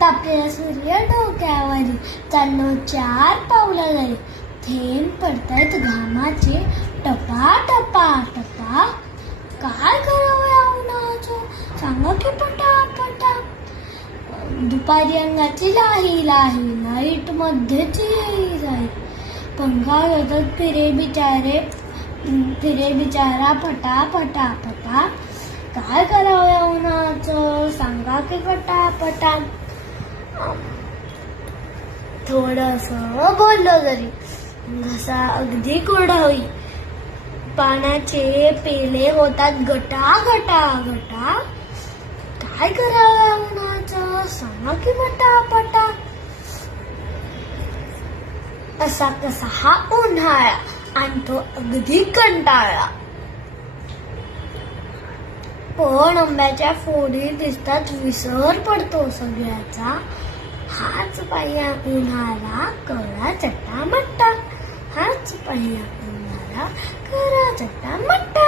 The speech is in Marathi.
तापलेला सूर्य डोक्यावरी, चाललो 4 पावलं जरी, थेंब पडतायत घामाचे टपा टपा टपा. काय करावं या उन्हाचं, सांगा की पटापटा. दुपारी अंगाची लाही लाही, लाईट मध्येच येई जाई. पंखा होतात फिरे बिचारा फटा फटा फटा. काय करावं या उन्हाचं, सांगा की पटापटा. थोडस बोललो जरी घसा अगदी कोरडा होई. पाण्याचे पेले होतात गटा गटा गटा. काय करावं या उन्हाचं, सांगा की पटापटा. असा कसा हा उन्हाळा, आणि तो अगदी कंटाळा. पण आंब्याच्या फोडी दिसतात, विसर पडतो सगळ्याचा. हाच पाहिया उन्हाळा कळा चट्टा मट्टा. हाच पाहिया उन्हाळा कळा चट्टा मट्टा.